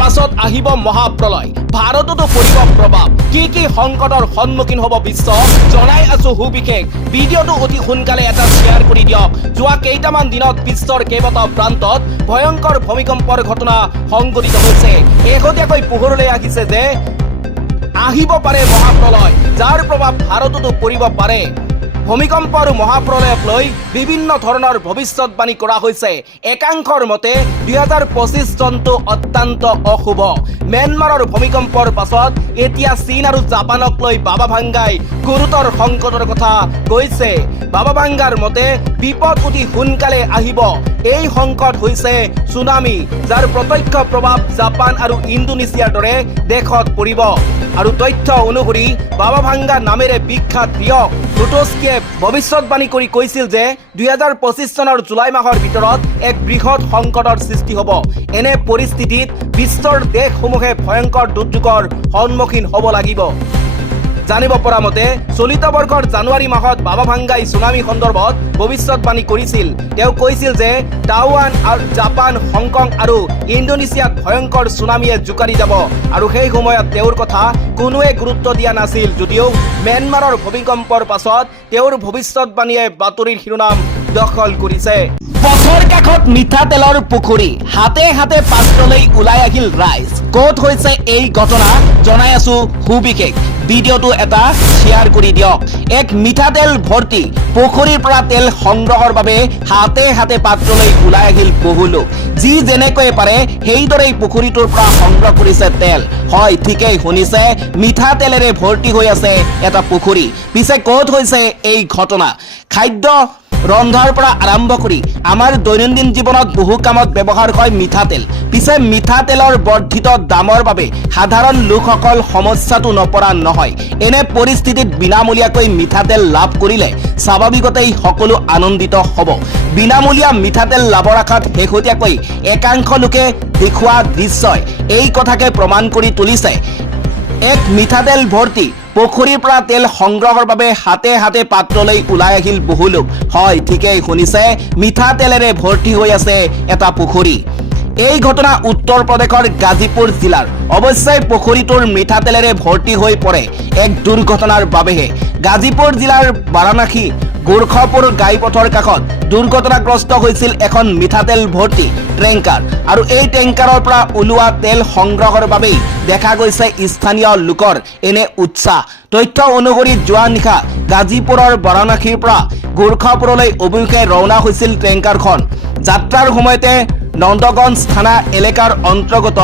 পাছত আহিব মহাপ্ৰলয় ভাৰততো পৰিব প্ৰভাৱ কি সংকটৰ সন্মুখীন হ'ব বিশ্ব জনাই আছো সুবিশেষ ভিডিঅ'টো অতি সোনকালে এটা শ্বেয়াৰ কৰি দিয়ক যোৱা কেইটামান দিনত বিশ্বৰ কেইবাটাও প্ৰান্তত ভয়ংকৰ ভূমিকম্পৰ ঘটনা সংঘটিত হৈছে এখতিয়াকৈ পোহৰলৈ আহিছে যে আহিব পাৰে মহাপ্ৰলয় যাৰ প্ৰভাৱ ভাৰততো পৰিব পাৰে ভূমিকম্প আৰু মহাপ্ৰলয়ক লৈ বিভিন্ন ধৰণৰ ভৱিষ্যতবাণী কৰা হৈছে একাংশৰ মতে 2025 চনটো অত্যন্ত অশুভ म्यानमाৰৰ ভূমিকম্পৰ পাছত এতিয়া চীন আৰু জাপানক লৈ বাবা ভাঙ্গাই গুৰুতৰ সংকটৰ কথা কৈছে বাবা ভাঙ্গাৰ মতে বিপদ অতি সোনকালে আহিব এই সংকট হৈছে সুনামি যাৰ প্ৰত্যক্ষ প্ৰভাৱ জাপান আৰু ইণ্ডোনেছিয়াৰ দৰে দেশত পৰিব আৰু তথ্য অনুসৰি বাবা ভাঙ্গা নামেৰে বিখ্যাত প্ৰিয় ফুটোস্কিয়ে ভৱিষ্যতবাণী কৰি কৈছিল যে 2025 চনৰ জুলাই মাহৰ ভিতৰত এক বৃহৎ সংকটৰ সৃষ্টি হ'ব এনে পৰিস্থিতিত বিশ্বৰ দেশসমূহে ভয়ংকৰ দুৰ্যোগৰ সন্মুখীন হ'ব লাগিব জানিব পৰা মতে চলিত বৰ্ষৰ জানুৱাৰী মাহত বাবা ভাঙ্গাই সুনামি সন্দৰ্ভত ভৱিষ্যতবাণী কৰিছিল তেওঁ কৈছিল যে টাইৱান আৰু জাপান হংকং আৰু ইণ্ডোনেছিয়াত ভয়ংকৰ সুনামিয়ে জোকাৰি যাব আৰু সেই সময়ত তেওঁৰ কথা কোনোৱে গুৰুত্ব দিয়া নাছিল যদিও म्यानमाৰৰ ভূমিকম্পৰ পাছত তেওঁৰ ভৱিষ্যতবাণীয়ে বাতৰিৰ শিৰোনাম দখল কৰিছে পথৰ কাষত মিঠাতেলৰ পুখুৰী হাতে হাতে পাত্ৰলৈ ওলাই আহিল ৰাইজ ক'ত হৈছে এই ঘটনা জনাই আছো সুবিশেষ ভিডিঅ'টো এটা শ্বেয়াৰ কৰি দিয়ক এক মিঠাতেল ভৰ্তি পুখুৰীৰ পৰা তেল সংগ্ৰহৰ বাবে হাতে হাতে পাত্ৰলৈ ওলাই আহিল বহু লোক যি যেনেকৈ পাৰে সেইদৰেই পুখুৰীটোৰ পৰা সংগ্ৰহ কৰিছে তেল হয় ঠিকেই শুনিছে মিঠাতেলেৰে ভৰ্তি হৈ আছে এটা পুখুৰী পিছে ক'ত হৈছে এই ঘটনা খাদ্য ৰন্ধাৰ পৰা আৰম্ভ কৰি আমাৰ দৈনন্দিন জীৱনত বহু কামত ব্যৱহাৰ হয় মিঠাতেল পিছে মিঠাতেলৰ বৰ্ধিত দামৰ বাবে সাধাৰণ লোকসকল সমস্যাটো নপৰা নহয় এনে পৰিস্থিতিত বিনামূলীয়াকৈ মিঠাতেল লাভ কৰিলে স্বাভাৱিকতেই সকলো আনন্দিত হ'ব বিনামূলীয়া মিঠাতেল লাভৰ আশাত শেহতীয়াকৈ একাংশ লোকে দেখুওৱা দৃশ্যই এই কথাকে প্ৰমাণ কৰি তুলিছে এক মিঠাতেল ভৰ্তি পুখুৰীৰ পৰা তেল সংগ্ৰহৰ বাবে হাতে হাতে পাত্ৰলৈ ওলাই আহিল বহু লোক হয় ঠিকেই শুনিছে মিঠাতেলেৰে ভৰ্তি হৈ আছে এটা পুখুৰী এই ঘটনা উত্তৰ প্ৰদেশৰ গাজীপুৰ জিলাৰ অৱশ্যে পুখুৰীটোৰ মিঠাতেলেৰে ভৰ্তি হৈ পৰে এক দুৰ্ঘটনাৰ বাবেহে গাজীপুৰ জিলাৰ বাৰাণসী গোৰখপুৰ গাইপথৰ কাষত দুৰ্ঘটনাগ্ৰস্ত হৈছিল এখন মিঠাতেল ভৰ্তি ট্ৰেংকাৰ আৰু এই ট্ৰেংকাৰৰ পৰা ওলোৱা তেল সংগ্ৰহৰ বাবেই দেখা গৈছে স্থানীয় লোকৰ এনে উৎসাহ তথ্য অনুসৰি যোৱা নিশা গাজীপুৰৰ বাৰাণসীৰ পৰা গোৰখপুৰলৈ অভিমুখে ৰাওনা হৈছিল ট্ৰেংকাৰখন যাত্ৰাৰ সময়তে নন্দগঞ্জ থানা এলেকাৰ অন্তৰ্গত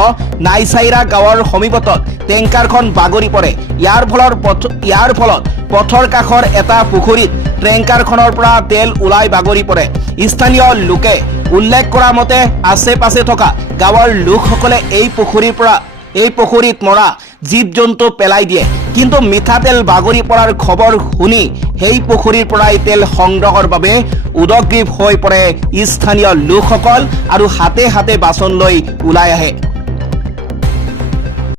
নাইচাইৰা গাঁৱৰ সমীপত ট্ৰেংকাৰখন বাগৰি পৰে ইয়াৰ ফলত পথৰ কাষৰ এটা পুখুৰীত ট্ৰেংকাৰখনৰ পৰা তেল ওলাই বাগৰি পৰে স্থানীয় লোকে উল্লেখ কৰা মতে আছে পাছে থকা গাঁৱৰ লোকসকলে এই পুখুৰীত মৰা জীৱ জন্তু পেলাই দিয়ে কিন্তু মিঠাতেল বাগৰি পৰাৰ খবৰ শুনি সেই পুখুৰীৰ পৰাই তেল সংগ্ৰহৰ বাবে উদগ্ৰীৱ হৈ পৰে স্থানীয় লোকসকল আৰু হাতে হাতে বাচন লৈ ওলাই আহে